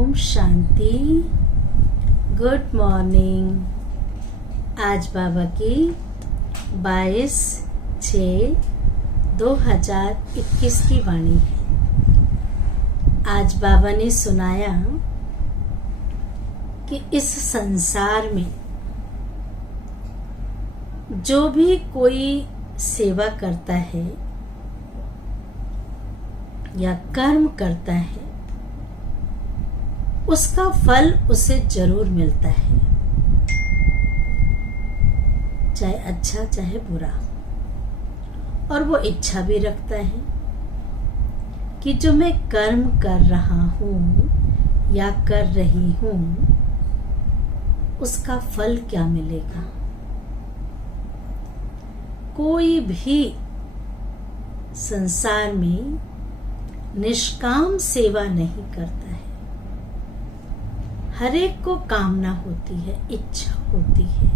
Om Shanti. Good morning. आज बाबा की 22/6/2021 की वाणी है। आज बाबा ने सुनाया कि इस संसार में जो भी कोई सेवा करता है या कर्म करता है उसका फल उसे जरूर मिलता है, चाहे अच्छा चाहे बुरा। और वो इच्छा भी रखता है कि जो मैं कर्म कर रहा हूँ या कर रही हूँ उसका फल क्या मिलेगा। कोई भी संसार में निष्काम सेवा नहीं करता है। हर एक को कामना होती है, इच्छा होती है,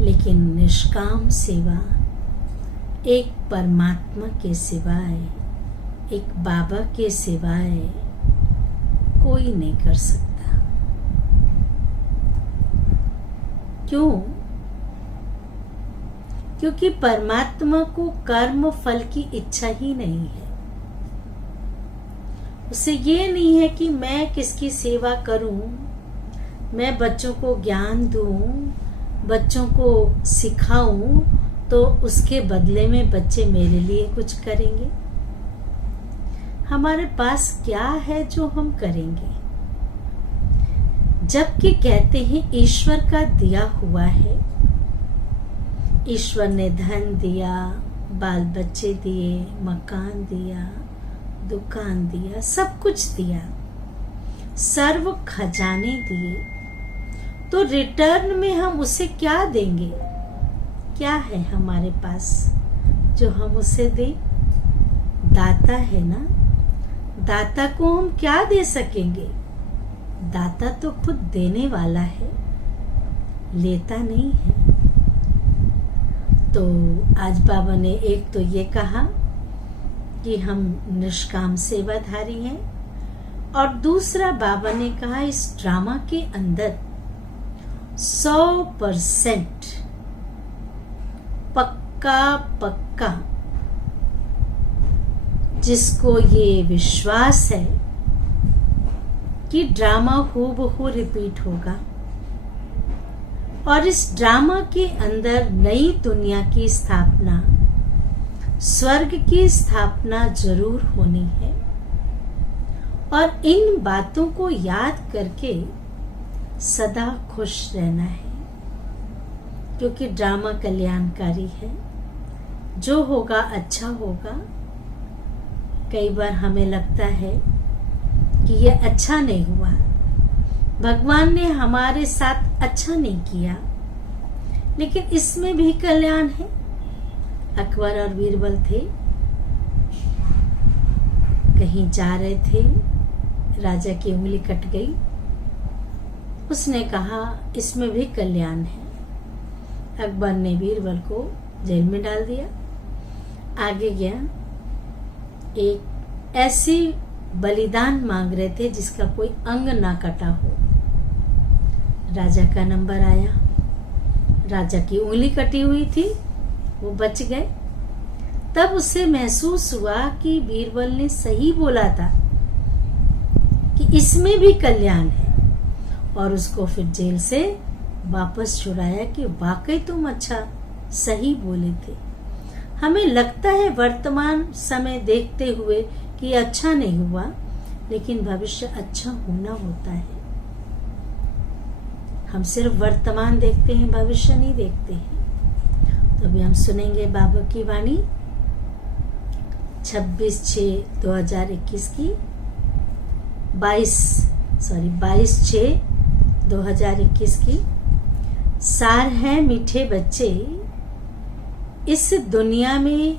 लेकिन निष्काम सेवा एक परमात्मा के सिवाय, एक बाबा के सिवाय कोई नहीं कर सकता। क्यों? क्योंकि परमात्मा को कर्म फल की इच्छा ही नहीं है। उसे ये नहीं है कि मैं किसकी सेवा करूं, मैं बच्चों को ज्ञान दूं, बच्चों को सिखाऊं तो उसके बदले में बच्चे मेरे लिए कुछ करेंगे। हमारे पास क्या है जो हम करेंगे? जबकि कहते हैं ईश्वर का दिया हुआ है। ईश्वर ने धन दिया, बाल बच्चे दिए, मकान दिया, दुकान दिया, सब कुछ दिया, सर्व खजाने दिए, तो रिटर्न में हम उसे क्या देंगे? क्या है हमारे पास जो हम उसे दें? दाता है ना। दाता को हम क्या दे सकेंगे? दाता तो खुद देने वाला है, लेता नहीं है। तो आज बाबा ने एक तो ये कहा कि हम निष्काम सेवाधारी हैं, और दूसरा बाबा ने कहा इस ड्रामा के अंदर 100% पक्का जिसको ये विश्वास है कि ड्रामा हूबहू रिपीट होगा और इस ड्रामा के अंदर नई दुनिया की स्थापना, स्वर्ग की स्थापना जरूर होनी है। और इन बातों को याद करके सदा खुश रहना है, क्योंकि ड्रामा कल्याणकारी है। जो होगा अच्छा होगा। कई बार हमें लगता है कि ये अच्छा नहीं हुआ, भगवान ने हमारे साथ अच्छा नहीं किया, लेकिन इसमें भी कल्याण है। अकबर और बीरबल थे, कहीं जा रहे थे, राजा की उंगली कट गई। उसने कहा इसमें भी कल्याण है। अकबर ने बीरबल को जेल में डाल दिया। आगे गया, एक ऐसी बलिदान मांग रहे थे जिसका कोई अंग ना कटा हो। राजा का नंबर आया, राजा की उंगली कटी हुई थी, वो बच गए। तब उसे महसूस हुआ कि बीरबल ने सही बोला था कि इसमें भी कल्याण है, और उसको फिर जेल से वापस छुड़ाया कि वाकई तुम अच्छा सही बोले थे। हमें लगता है वर्तमान समय देखते हुए कि अच्छा नहीं हुआ, लेकिन भविष्य अच्छा होना होता है। हम सिर्फ वर्तमान देखते हैं, भविष्य नहीं देखते हैं। तो अभी हम सुनेंगे बाबा की वाणी 26/6/2021 की 22/6/2021 की। सार है मीठे बच्चे, इस दुनिया में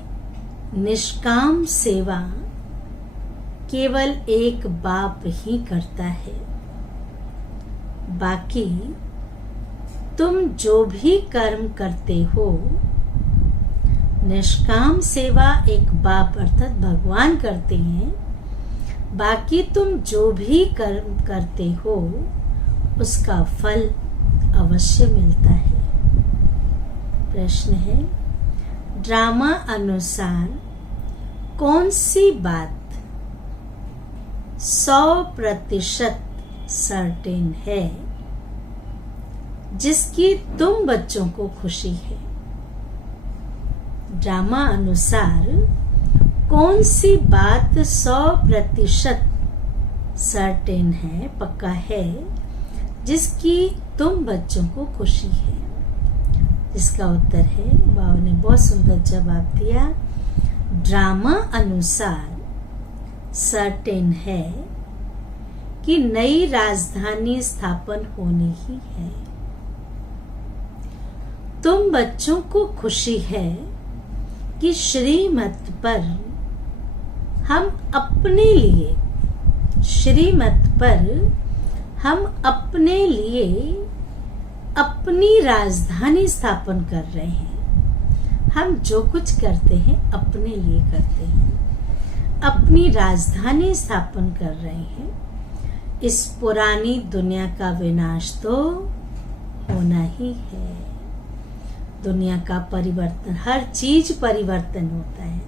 निष्काम सेवा केवल एक बाप ही करता है। बाकी तुम जो भी कर्म करते हो, निष्काम सेवा एक बाप अर्थात भगवान करते हैं, बाकी तुम जो भी कर्म करते हो उसका फल अवश्य मिलता है। प्रश्न है, ड्रामा अनुसार कौन सी बात 100% सर्टेन है जिसकी तुम बच्चों को खुशी है? ड्रामा अनुसार कौन सी बात 100% सर्टेन है, पक्का है, जिसकी तुम बच्चों को खुशी है? इसका उत्तर है, बाबा ने बहुत सुंदर जवाब दिया, ड्रामा अनुसार सर्टेन है कि नई राजधानी स्थापन होनी ही है। तुम बच्चों को खुशी है कि श्रीमत पर हम अपने लिए, श्रीमत पर हम अपने लिए अपनी राजधानी स्थापन कर रहे हैं। हम जो कुछ करते हैं अपने लिए करते हैं, अपनी राजधानी स्थापन कर रहे हैं। इस पुरानी दुनिया का विनाश तो होना ही है। दुनिया का परिवर्तन, हर चीज परिवर्तन होता है।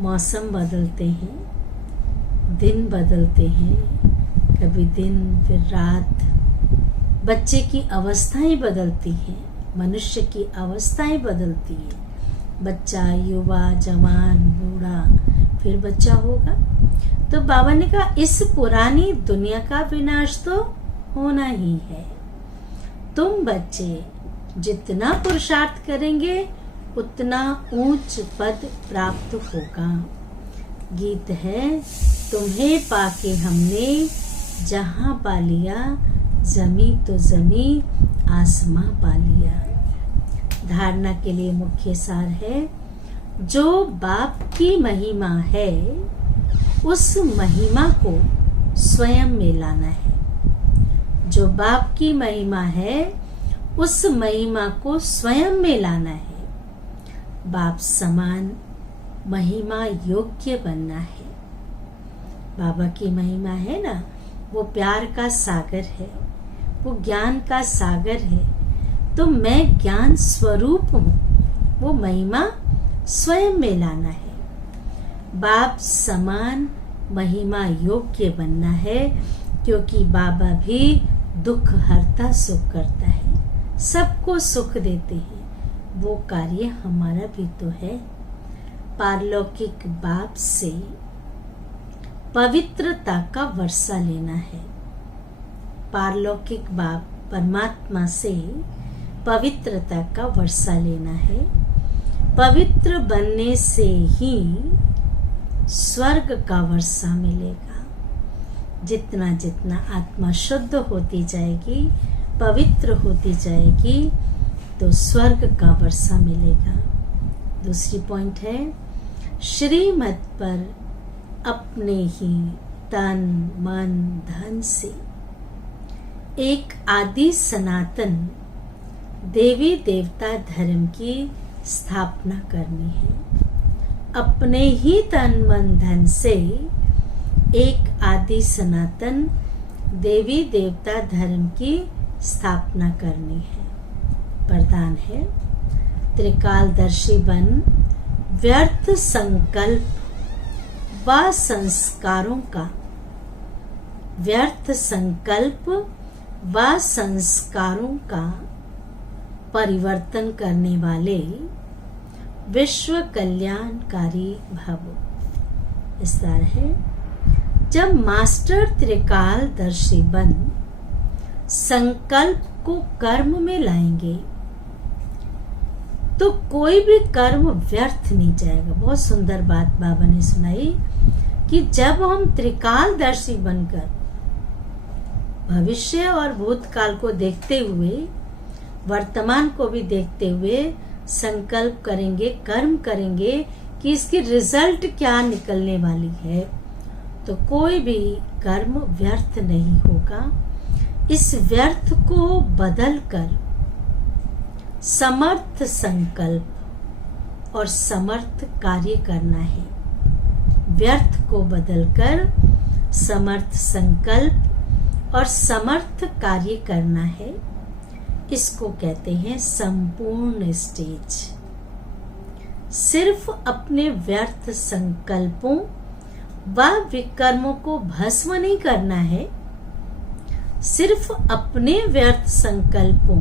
मौसम बदलते हैं, दिन बदलते हैं, कभी दिन फिर रात। बच्चे की अवस्थाएं बदलती हैं, मनुष्य की अवस्थाएं बदलती हैं। बच्चा, युवा, जवान, बूढ़ा, फिर बच्चा होगा। तो बाबा ने कहा इस पुरानी दुनिया का विनाश तो होना ही है। तुम बच्चे जितना पुरुषार्थ करेंगे उतना ऊंच पद प्राप्त होगा। गीत है, तुम्हें पाके हमने जहां पा लिया, जमी तो जमी आसमां पा लिया। धारणा के लिए मुख्य सार है, जो बाप की महिमा है उस महिमा को स्वयं में लाना है। जो बाप की महिमा है उस महिमा को स्वयं में लाना है। बाप समान महिमा योग्य बनना है। बाबा की महिमा है ना, वो प्यार का सागर है, वो ज्ञान का सागर है। तो मैं ज्ञान स्वरूप हूँ, वो महिमा स्वयं में लाना है। बाप समान महिमा योग्य बनना है, क्योंकि बाबा भी दुख हरता सुख करता है, सबको सुख देते हैं। वो कार्य हमारा भी तो है। पारलौकिक बाप से पवित्रता का वर्षा लेना है। पारलौकिक बाप परमात्मा से पवित्रता का वर्षा लेना है। पवित्र बनने से ही स्वर्ग का वर्षा मिलेगा। जितना जितना आत्मा शुद्ध होती जाएगी, पवित्र होती जाएगी, तो स्वर्ग का वर्षा मिलेगा। दूसरी पॉइंट है, श्रीमत पर अपने ही तन मन धन से एक आदि सनातन देवी देवता धर्म की स्थापना करनी है। अपने ही तन मन धन से एक आदि सनातन देवी देवता धर्म की स्थापना करनी है। वरदान है, त्रिकालदर्शी बन व्यर्थ संकल्प व संस्कारों का, व्यर्थ संकल्प व संस्कारों का परिवर्तन करने वाले विश्व कल्याणकारी भव। विस्तार है, जब मास्टर त्रिकालदर्शी बन संकल्प को कर्म में लाएंगे तो कोई भी कर्म व्यर्थ नहीं जाएगा। बहुत सुंदर बात बाबा ने सुनाई कि जब हम त्रिकालदर्शी बनकर भविष्य और भूतकाल को देखते हुए, वर्तमान को भी देखते हुए संकल्प करेंगे, कर्म करेंगे कि इसकी रिजल्ट क्या निकलने वाली है, तो कोई भी कर्म व्यर्थ नहीं होगा। इस व्यर्थ को बदलकर समर्थ संकल्प और समर्थ कार्य करना है। व्यर्थ को बदलकर समर्थ संकल्प और समर्थ कार्य करना है। इसको कहते हैं संपूर्ण स्टेज। सिर्फ अपने व्यर्थ संकल्पों व विकर्मों को भस्म नहीं करना है। सिर्फ अपने व्यर्थ संकल्पों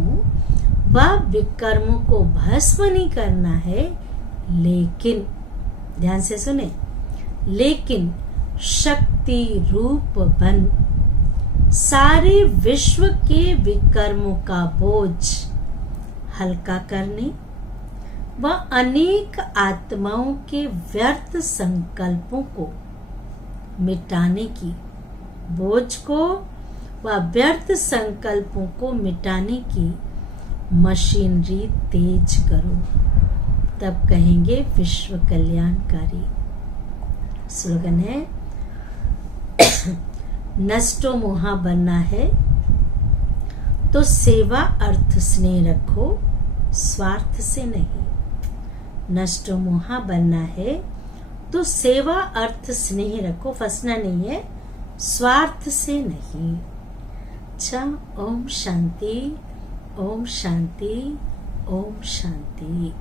व विकर्मों को भस्म नहीं करना है, लेकिन ध्यान से सुने, लेकिन शक्ति रूप बन सारे विश्व के विकर्मों का बोझ हल्का करने व अनेक आत्माओं के व्यर्थ संकल्पों को मिटाने की, बोझ को व व्यर्थ संकल्पों को मिटाने की मशीनरी तेज करो, तब कहेंगे विश्व कल्याणकारी। स्लोगन है नष्टो मोहा बनना है तो सेवा अर्थ स्नेह रखो, स्वार्थ से नहीं। नष्टो मोहा बनना है तो सेवा अर्थ स्नेह रखो, फंसना नहीं है, स्वार्थ से नहीं। अच्छा, ओम शांति, ओम शांति, ओम शांति।